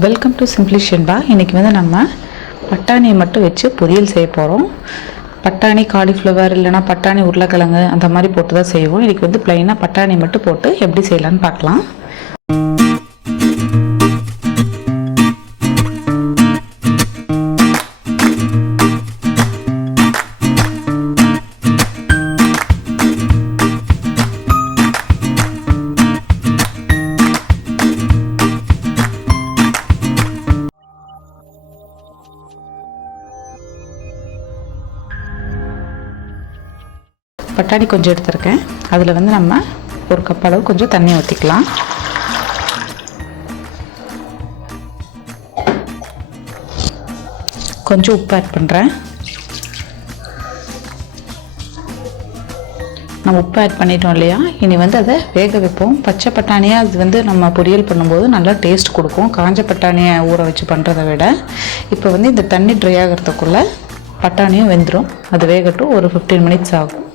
Welcome to simply Shenba. இன்றைக்கி வந்து நம்ம பட்டாணியை மட்டும் வச்சு பொரியல் செய்ய போகிறோம். பட்டாணி காலிஃப்ளவர் இல்லைனா பட்டாணி உருளைக்கிழங்கு அந்த மாதிரி போட்டு தான் செய்வோம். இன்றைக்கி வந்து ப்ளைனாக பட்டாணி மட்டும் போட்டு எப்படி செய்யலான்னு பார்க்கலாம். பட்டாணி கொஞ்சம் எடுத்துருக்கேன். அதில் வந்து நம்ம ஒரு கப் அளவு கொஞ்சம் தண்ணி ஊற்றிக்கலாம். கொஞ்சம் உப்பு ஆட் பண்ணுறேன். நம்ம உப்பு ஆட் பண்ணிட்டோம் இல்லையா, இனி வந்து அதை வேக வைப்போம். பச்சை பட்டாணியாக அது வந்து நம்ம பொரியல் பண்ணும்போது நல்லா டேஸ்ட் கொடுக்கும், காஞ்ச பட்டாணியை ஊற வச்சு பண்ணுறதை விட. இப்போ வந்து இந்த தண்ணி ட்ரை ஆகிறதுக்குள்ளே பட்டாணியும் வெந்துடும். அது வேகட்டும், ஒரு 15 மினிட்ஸ் ஆகும்.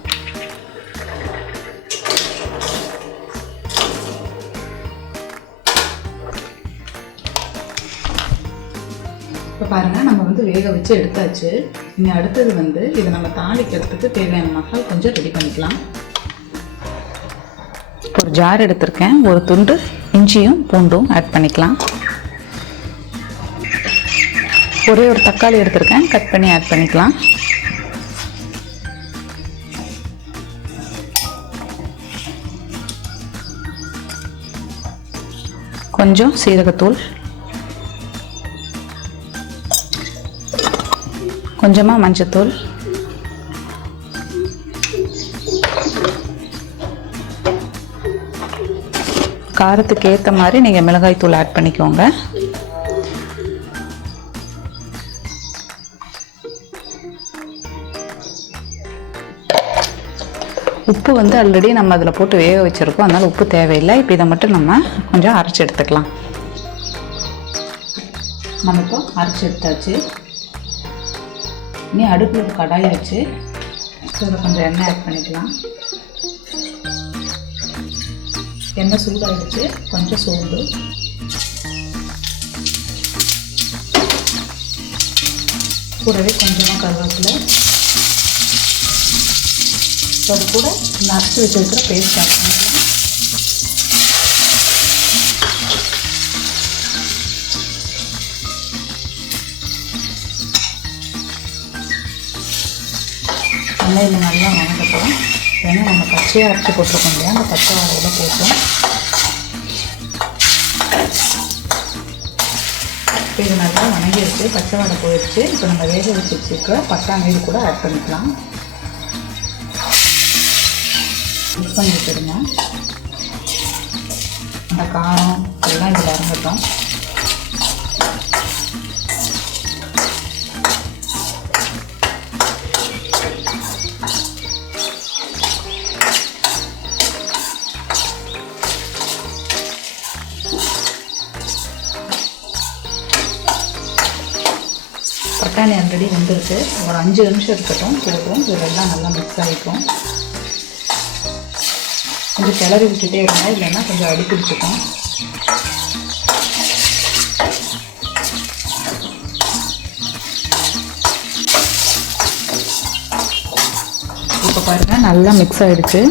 இப்போ பாருங்கள், நம்ம வந்து வேக வச்சு எடுத்தாச்சு. இனி அடுத்தது வந்து இதை நம்ம தாளிக்கிறதுக்கு தேவையான மசாலா கொஞ்சம் ரெடி பண்ணிக்கலாம். ஒரு ஜார் எடுத்திருக்கேன். ஒரு துண்டு இஞ்சியும் பூண்டும் ஆட் பண்ணிக்கலாம். ஒரே ஒரு தக்காளி எடுத்திருக்கேன், கட் பண்ணி ஆட் பண்ணிக்கலாம். கொஞ்சம் சீரகத்தூள், கொஞ்சமாக மஞ்சத்தூள், காரத்துக்கு ஏற்ற மாதிரி நீங்கள் மிளகாய் தூள் ஆட் பண்ணிக்கோங்க. உப்பு வந்து ஆல்ரெடி நம்ம அதில் போட்டு வேக வச்சுருக்கோம், அதனால் உப்பு தேவையில்லை. இப்போ இதை மட்டும் நம்ம கொஞ்சம் அரைச்சி எடுத்துக்கலாம். நம்ம இப்போ அரைச்சி எடுத்தாச்சு. இனி அடுப்பில் ஒரு கடாய் வச்சு அதில் கொஞ்சம் எண்ணெய் ஆட் பண்ணிக்கலாம். எண்ணெய் சூடாகிடுச்சு. கொஞ்சம் சோம்பு, கூடவே கொஞ்சமாக கருவேப்பிலை, அது கூட நறுக்கி வச்சுருக்கிற பேஸ்ட் ஆட் பண்ணிக்கலாம். வெங்காயம் நல்லா வணங்கட்டும். ஏன்னா நம்ம பச்சையாக அரைச்சி போட்டிருக்கோம் இல்லையா, அந்த பச்சை வாழையில போட்டோம். இப்போ இது நல்லா வணங்கிடுச்சு, பச்சை வாழை போயிடுச்சு. இப்போ நம்ம வேக வச்சு வச்சுருக்க பட்டாணி இது கூட ஆட் பண்ணிக்கலாம். மிக்ஸ் பண்ணி வச்சுருங்க. அந்த காரம் எல்லாம் இதில் இறங்கட்டும். பட்டாணி ஆல்ரெடி வந்துருக்கு. ஒரு 5 நிமிஷம் இருக்கட்டும், போதும். இதெல்லாம் நல்லா மிக்ஸ் ஆகிக்கும். கொஞ்சம் கிளறி விட்டுட்டே இருங்க, இல்லைன்னா கொஞ்சம் அடி பிடிச்சிக்கும். இப்போ பாருங்கள், நல்லா மிக்ஸ் ஆகிடுச்சு.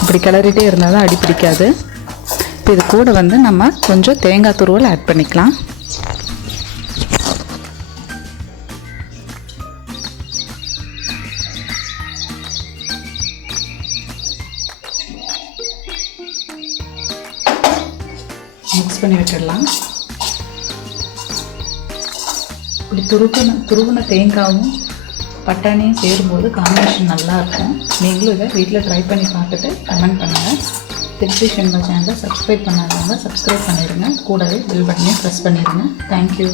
இப்படி கிளறிட்டே இருந்தால் தான் அடி பிடிக்காது. இப்போ இது கூட வந்து நம்ம கொஞ்சம் தேங்காய் துருவல் ஆட் பண்ணிக்கலாம். மிக்ஸ் பண்ணி விட்டுடலாம். இப்படி துருவின தேங்காயும் பட்டாணியும் சேரும்போது காம்பினேஷன் நல்லாயிருக்கும். நீங்களும் இதை வீட்டில் ட்ரை பண்ணி பார்த்துட்டு கமெண்ட் பண்ணுங்கள். சிம்பிளி ஷென்பா சேனலை சப்ஸ்கிரைப் பண்ணாதவங்க சப்ஸ்கிரைப் பண்ணிடுங்க. கூடவே பெல் பட்டனையும் ப்ரெஸ் பண்ணிடுங்க. தேங்க்யூ.